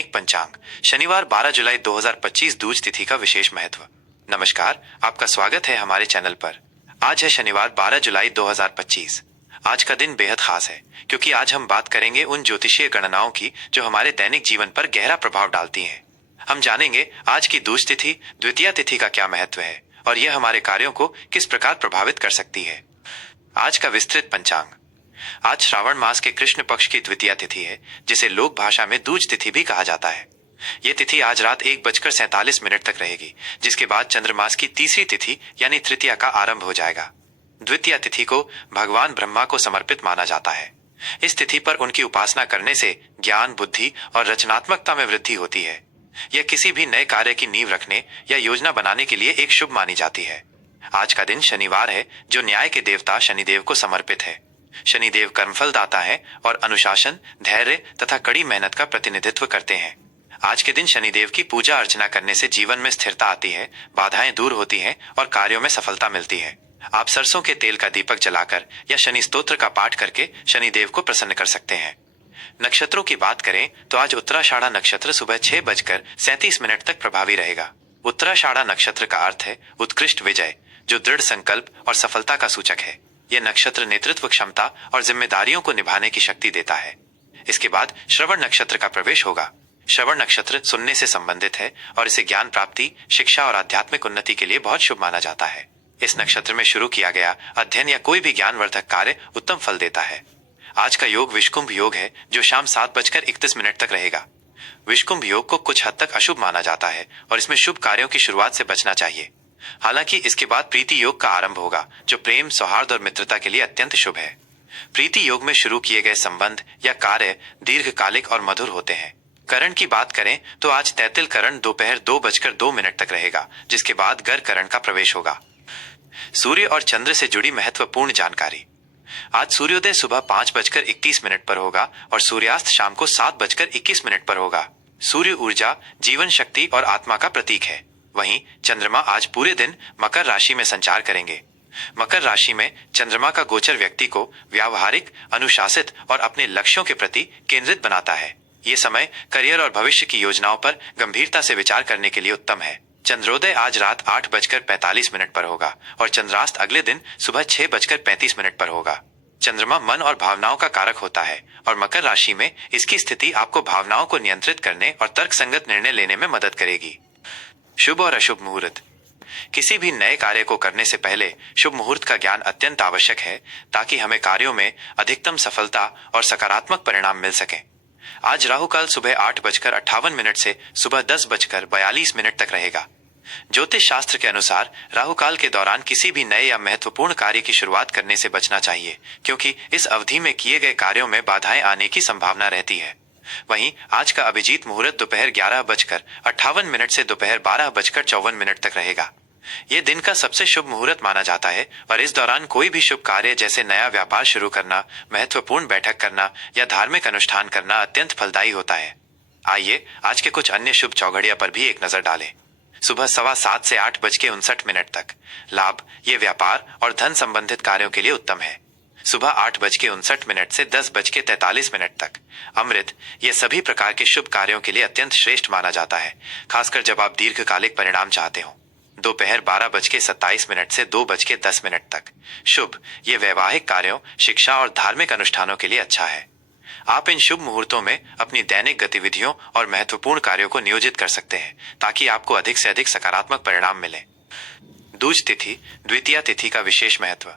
दैनिक पंचांग शनिवार 12 जुलाई 2025 दूज तिथि का विशेष महत्व। नमस्कार, आपका स्वागत है हमारे चैनल पर। आज है शनिवार 12 जुलाई 2025। आज का दिन बेहद खास है क्योंकि आज हम बात करेंगे उन ज्योतिषीय गणनाओं की जो हमारे दैनिक जीवन पर गहरा प्रभाव डालती हैं। हम जानेंगे आज की दूज तिथि द्वितीया तिथि का क्या महत्व है और यह हमारे कार्यों को किस प्रकार प्रभावित कर सकती है। आज का विस्तृत पंचांग। आज श्रावण मास के कृष्ण पक्ष की द्वितीया तिथि है, जिसे लोक भाषा में दूज तिथि भी कहा जाता है। ये तिथि आज रात 1:47 तक रहेगी, जिसके बाद चंद्रमास की तीसरी तिथि यानी तृतीया का आरंभ हो जाएगा। द्वितीया तिथि को भगवान ब्रह्मा को समर्पित माना जाता है। इस तिथि पर उनकी उपासना करने से ज्ञान, बुद्धि और रचनात्मकता में वृद्धि होती है। यह किसी भी नए कार्य की नींव रखने या योजना बनाने के लिए एक शुभ मानी जाती है। आज का दिन शनिवार है, जो न्याय के देवता शनिदेव को समर्पित है। शनिदेव कर्मफल दाता है और अनुशासन, धैर्य तथा कड़ी मेहनत का प्रतिनिधित्व करते हैं। आज के दिन शनिदेव की पूजा अर्चना करने से जीवन में स्थिरता आती है, बाधाएं दूर होती हैं और कार्यों में सफलता मिलती है। आप सरसों के तेल का दीपक जलाकर या शनि स्तोत्र का पाठ करके शनिदेव को प्रसन्न कर सकते हैं। नक्षत्रों की बात करें तो आज उत्तराषाढ़ा नक्षत्र सुबह 6:37 तक प्रभावी रहेगा। उत्तराषाढ़ा नक्षत्र का अर्थ है उत्कृष्ट विजय, जो दृढ़ संकल्प और सफलता का सूचक है। यह नक्षत्र नेतृत्व क्षमता और जिम्मेदारियों को निभाने की शक्ति देता है। इसके बाद श्रवण नक्षत्र का प्रवेश होगा। श्रवण नक्षत्र सुनने से संबंधित है और इसे ज्ञान प्राप्ति, शिक्षा और आध्यात्मिक उन्नति के लिए बहुत शुभ माना जाता है। इस नक्षत्र में शुरू किया गया अध्ययन या कोई भी ज्ञानवर्धक कार्य उत्तम फल देता है। आज का योग विषकुंभ योग है, जो शाम 7:31 तक रहेगा। विषकुंभ योग को कुछ हद तक अशुभ माना जाता है और इसमें शुभ कार्यों की शुरुआत से बचना चाहिए। हालांकि इसके बाद प्रीति योग का आरंभ होगा, जो प्रेम, सौहार्द और मित्रता के लिए अत्यंत शुभ है। प्रीति योग में शुरू किए गए संबंध या कार्य दीर्घकालिक और मधुर होते हैं। करण की बात करें तो आज तैतिल करण दोपहर 2:02 तक रहेगा, जिसके बाद गर करण का प्रवेश होगा। सूर्य और चंद्र से जुड़ी महत्वपूर्ण जानकारी। आज सूर्योदय सुबह 5:31 पर होगा और सूर्यास्त शाम को 7:21 पर होगा। सूर्य ऊर्जा, जीवन शक्ति और आत्मा का प्रतीक है। वहीं चंद्रमा आज पूरे दिन मकर राशि में संचार करेंगे। मकर राशि में चंद्रमा का गोचर व्यक्ति को व्यावहारिक, अनुशासित और अपने लक्ष्यों के प्रति केंद्रित बनाता है। ये समय करियर और भविष्य की योजनाओं पर गंभीरता से विचार करने के लिए उत्तम है। चंद्रोदय आज रात 8:45 पर होगा और चंद्रास्त अगले दिन सुबह 6:35 पर होगा। चंद्रमा मन और भावनाओं का कारक होता है और मकर राशि में इसकी स्थिति आपको भावनाओं को नियंत्रित करने और तर्कसंगत निर्णय लेने में मदद करेगी। शुभ और अशुभ मुहूर्त। किसी भी नए कार्य को करने से पहले शुभ मुहूर्त का ज्ञान अत्यंत आवश्यक है, ताकि हमें कार्यों में अधिकतम सफलता और सकारात्मक परिणाम मिल सके। आज राहुकाल सुबह 8:58 से सुबह 10:42 तक रहेगा। ज्योतिष शास्त्र के अनुसार राहुकाल के दौरान किसी भी नए या महत्वपूर्ण कार्य की शुरुआत करने से बचना चाहिए, क्योंककि इस अवधि में किए गए कार्यों में बाधाएं आने की संभावना रहती है। वहीं आज का अभिजीत मुहूर्त दोपहर 11:58 से दोपहर 12:54 तक रहेगा। ये दिन का सबसे शुभ मुहूर्त माना जाता है और इस दौरान कोई भी शुभ कार्य जैसे नया व्यापार शुरू करना, महत्वपूर्ण बैठक करना या धार्मिक अनुष्ठान करना अत्यंत फलदायी होता है। आइए आज के कुछ अन्य शुभ चौघड़िया पर भी एक नजर डालें। सुबह 7:15 से 8:59 तक लाभ, ये व्यापार और धन संबंधित कार्यों के लिए उत्तम है। सुबह 8:59 से 10:43 तक अमृत, ये सभी प्रकार के शुभ कार्यों के लिए अत्यंत श्रेष्ठ माना जाता है, खासकर जब आप दीर्घकालिक परिणाम चाहते हो। दोपहर 12:27 से 2:10 तक शुभ, ये वैवाहिक कार्यों, शिक्षा और धार्मिक अनुष्ठानों के लिए अच्छा है। आप इन शुभ मुहूर्तों में अपनी दैनिक गतिविधियों और महत्वपूर्ण कार्यों को नियोजित कर सकते हैं, ताकि आपको अधिक से अधिक सकारात्मक परिणाम मिले। दूज तिथि द्वितीया तिथि का विशेष महत्व।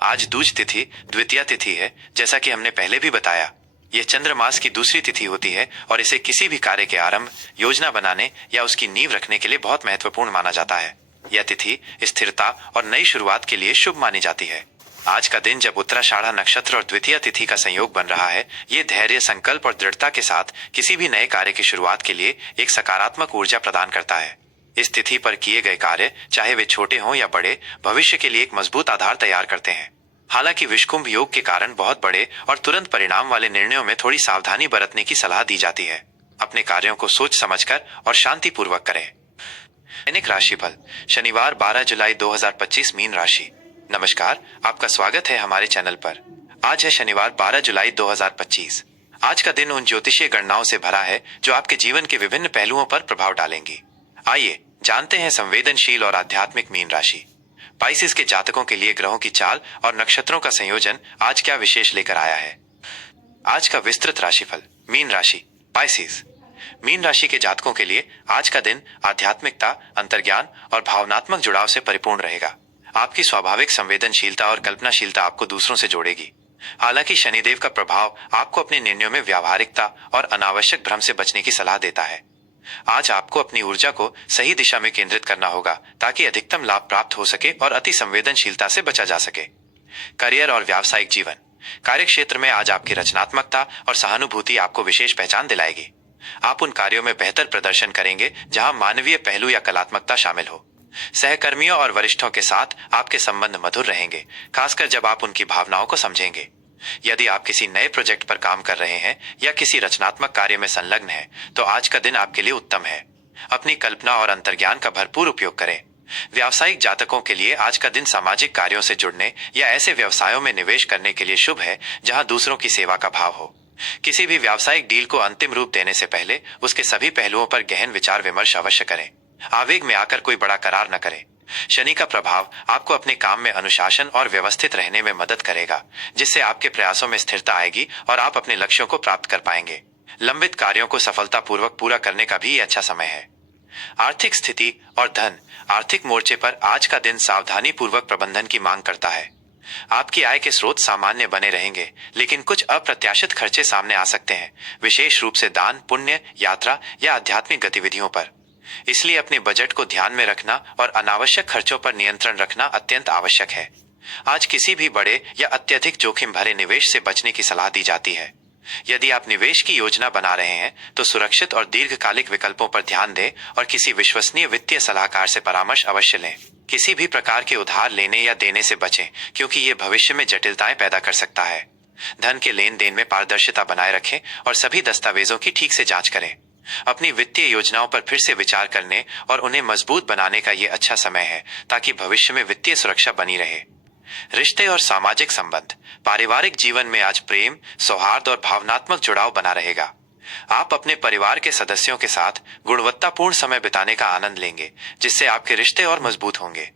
आज दूज तिथि द्वितीया तिथि है। जैसा कि हमने पहले भी बताया, यह चंद्रमास की दूसरी तिथि होती है और इसे किसी भी कार्य के आरंभ, योजना बनाने या उसकी नींव रखने के लिए बहुत महत्वपूर्ण माना जाता है। यह तिथि स्थिरता और नई शुरुआत के लिए शुभ मानी जाती है। आज का दिन जब उत्तराषाढ़ा नक्षत्र और द्वितीया तिथि का संयोग बन रहा है, ये धैर्य, संकल्प और दृढ़ता के साथ किसी भी नए कार्य की शुरुआत के लिए एक सकारात्मक ऊर्जा प्रदान करता है। इस तिथि पर किए गए कार्य, चाहे वे छोटे हों या बड़े, भविष्य के लिए एक मजबूत आधार तैयार करते हैं। हालांकि विषकुंभ योग के कारण बहुत बड़े और तुरंत परिणाम वाले निर्णयों में थोड़ी सावधानी बरतने की सलाह दी जाती है। अपने कार्यों को सोच समझकर और शांतिपूर्वक करें। दैनिक राशिफल शनिवार 12 जुलाई 2025 मीन राशि। नमस्कार, आपका स्वागत है हमारे चैनल पर। आज है शनिवार 12 जुलाई 2025। आज का दिन उन ज्योतिषीय गणनाओं से भरा है जो आपके जीवन के विभिन्न पहलुओं पर प्रभाव डालेंगी। आइए जानते हैं संवेदनशील और आध्यात्मिक मीन राशि पाइसिस के जातकों के लिए ग्रहों की चाल और नक्षत्रों का संयोजन आज क्या विशेष लेकर आया है। आज का विस्तृत राशिफल। मीन राशि पाइसिस। मीन राशि के जातकों के लिए आज का दिन आध्यात्मिकता, अंतर्ज्ञान और भावनात्मक जुड़ाव से परिपूर्ण रहेगा। आपकी स्वाभाविक संवेदनशीलता और कल्पनाशीलता आपको दूसरों से जोड़ेगी। हालांकि शनिदेव का प्रभाव आपको अपने निर्णयों में व्यावहारिकता और अनावश्यक भ्रम से बचने की सलाह देता है। आज आपको अपनी ऊर्जा को सही दिशा में केंद्रित करना होगा ताकि अधिकतम लाभ प्राप्त हो सके और अति संवेदनशीलता से बचा जा सके। करियर और व्यावसायिक जीवन। कार्य क्षेत्र में आज आपकी रचनात्मकता और सहानुभूति आपको विशेष पहचान दिलाएगी। आप उन कार्यों में बेहतर प्रदर्शन करेंगे जहां मानवीय पहलू या कलात्मकता शामिल हो। सहकर्मियों और वरिष्ठों के साथ आपके संबंध मधुर रहेंगे, खासकर जब आप उनकी भावनाओं को समझेंगे। यदि आप किसी नए प्रोजेक्ट पर काम कर रहे हैं या किसी रचनात्मक कार्य में संलग्न हैं, तो आज का दिन आपके लिए उत्तम है। अपनी कल्पना और अंतर्ज्ञान का भरपूर उपयोग करें। व्यावसायिक जातकों के लिए आज का दिन सामाजिक कार्यों से जुड़ने या ऐसे व्यवसायों में निवेश करने के लिए शुभ है जहां दूसरों की सेवा का भाव हो। किसी भी व्यावसायिक डील को अंतिम रूप देने से पहले उसके सभी पहलुओं पर गहन विचार विमर्श अवश्य करें। आवेग में आकर कोई बड़ा करार न करें। शनि का प्रभाव आपको अपने काम में अनुशासन और व्यवस्थित रहने में मदद करेगा, जिससे आपके प्रयासों में स्थिरता आएगी और आप अपने लक्ष्यों को प्राप्त कर पाएंगे। लंबित कार्यों को सफलतापूर्वक पूरा करने का भी अच्छा समय है। आर्थिक स्थिति और धन। आर्थिक मोर्चे पर आज का दिन सावधानी पूर्वक प्रबंधन की मांग करता है। आपकी आय के स्रोत सामान्य बने रहेंगे, लेकिन कुछ अप्रत्याशित खर्चे सामने आ सकते हैं, विशेष रूप से दान, पुण्य, यात्रा या आध्यात्मिक गतिविधियों पर। इसलिए अपने बजट को ध्यान में रखना और अनावश्यक खर्चों पर नियंत्रण रखना अत्यंत आवश्यक है। आज किसी भी बड़े या अत्यधिक जोखिम भरे निवेश से बचने की सलाह दी जाती है। यदि आप निवेश की योजना बना रहे हैं तो सुरक्षित और दीर्घकालिक विकल्पों पर ध्यान दें और किसी विश्वसनीय वित्तीय सलाहकार से परामर्श अवश्य लें। किसी भी प्रकार के उधार लेने या देने से बचें, क्योंकि ये भविष्य में जटिलताएं पैदा कर सकता है। धन के लेन देन में पारदर्शिता बनाए रखें और सभी दस्तावेजों की ठीक से जांच करें। अपनी वित्तीय योजनाओं पर फिर से विचार करने और उन्हें मजबूत बनाने का ये अच्छा समय है ताकि भविष्य में वित्तीय सुरक्षा बनी रहे। रिश्ते और सामाजिक संबंध। पारिवारिक जीवन में आज प्रेम, सौहार्द और भावनात्मक जुड़ाव बना रहेगा। आप अपने परिवार के सदस्यों के साथ गुणवत्तापूर्ण समय बिताने का आनंद लेंगे, जिससे आपके रिश्ते और मजबूत होंगे।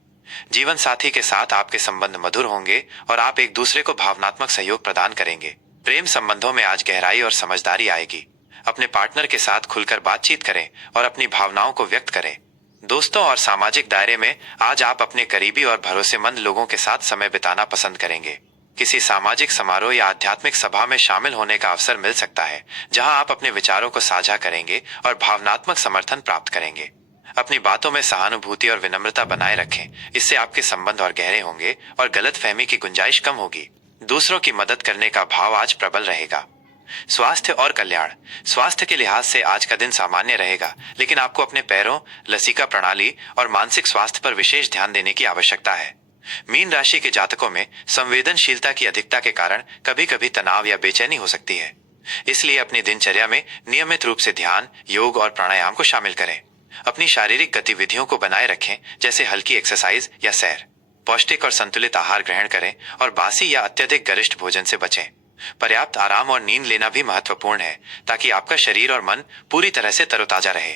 जीवन साथी के साथ आपके संबंध मधुर होंगे और आप एक दूसरे को भावनात्मक सहयोग प्रदान करेंगे। प्रेम संबंधों में आज गहराई और समझदारी आएगी। अपने पार्टनर के साथ खुलकर बातचीत करें और अपनी भावनाओं को व्यक्त करें। दोस्तों और सामाजिक दायरे में आज आप अपने करीबी और भरोसेमंद लोगों के साथ समय बिताना पसंद करेंगे। किसी सामाजिक समारोह या आध्यात्मिक सभा में शामिल होने का अवसर मिल सकता है, जहां आप अपने विचारों को साझा करेंगे और भावनात्मक समर्थन प्राप्त करेंगे। अपनी बातों में सहानुभूति और विनम्रता बनाए रखें, इससे आपके संबंध और गहरे होंगे और गलतफहमी की गुंजाइश कम होगी। दूसरों की मदद करने का भाव आज प्रबल रहेगा। स्वास्थ्य और कल्याण। स्वास्थ्य के लिहाज से आज का दिन सामान्य रहेगा, लेकिन आपको अपने पैरों, लसिका प्रणाली और मानसिक स्वास्थ्य पर विशेष ध्यान देने की आवश्यकता है। मीन राशि के जातकों में संवेदनशीलता की अधिकता के कारण कभी कभी तनाव या बेचैनी हो सकती है। इसलिए अपनी दिनचर्या में नियमित रूप से ध्यान, योग और प्राणायाम को शामिल करें। अपनी शारीरिक गतिविधियों को बनाए रखें, जैसे हल्की एक्सरसाइज या सैर। पौष्टिक और संतुलित आहार ग्रहण करें और बासी या अत्यधिक गरिष्ठ भोजन से बचें। पर्याप्त आराम और नींद लेना भी महत्वपूर्ण है, ताकि आपका शरीर और मन पूरी तरह से तरोताजा रहे।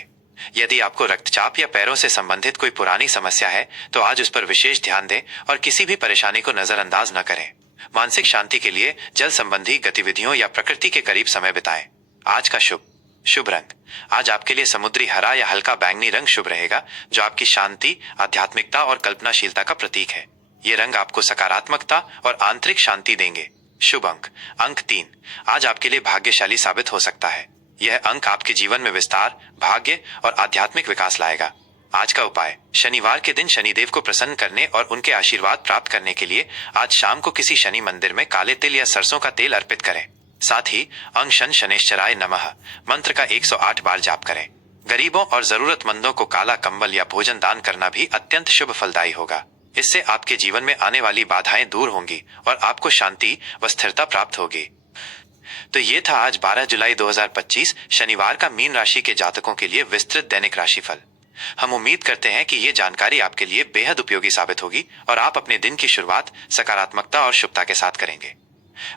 यदि आपको रक्तचाप या पैरों से संबंधित कोई पुरानी समस्या है, तो आज उस पर विशेष ध्यान दें और किसी भी परेशानी को नजरअंदाज न करें। मानसिक शांति के लिए जल संबंधी गतिविधियों या प्रकृति के करीब समय बिताएं। आज का शुभ रंग। आज आपके लिए समुद्री हरा या हल्का बैंगनी रंग शुभ रहेगा, जो आपकी शांति, आध्यात्मिकता और कल्पनाशीलता का प्रतीक है। ये रंग आपको सकारात्मकता और आंतरिक शांति देंगे। शुभ अंक 3 आज आपके लिए भाग्यशाली साबित हो सकता है। यह अंक आपके जीवन में विस्तार, भाग्य और आध्यात्मिक विकास लाएगा। आज का उपाय। शनिवार के दिन शनिदेव को प्रसन्न करने और उनके आशीर्वाद प्राप्त करने के लिए आज शाम को किसी शनि मंदिर में काले तिल या सरसों का तेल अर्पित करें। साथ ही अंग शन शनेश्चराय नमः मंत्र का 108 बार जाप करें। गरीबों और जरूरतमंदों को काला कंबल या भोजन दान करना भी अत्यंत शुभ फलदायी होगा। इससे आपके जीवन में आने वाली बाधाएं दूर होंगी और आपको शांति व स्थिरता प्राप्त होगी। तो ये था आज 12 जुलाई 2025 शनिवार का मीन राशि के जातकों के लिए विस्तृत दैनिक राशिफल। हम उम्मीद करते हैं कि ये जानकारी आपके लिए बेहद उपयोगी साबित होगी और आप अपने दिन की शुरुआत सकारात्मकता और शुभता के साथ करेंगे।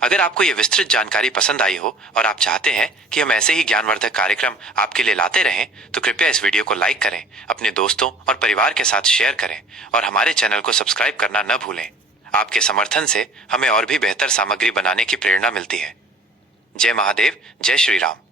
अगर आपको ये विस्तृत जानकारी पसंद आई हो और आप चाहते हैं कि हम ऐसे ही ज्ञानवर्धक कार्यक्रम आपके लिए लाते रहें, तो कृपया इस वीडियो को लाइक करें, अपने दोस्तों और परिवार के साथ शेयर करें और हमारे चैनल को सब्सक्राइब करना न भूलें। आपके समर्थन से हमें और भी बेहतर सामग्री बनाने की प्रेरणा मिलती है। जय महादेव, जय श्री राम।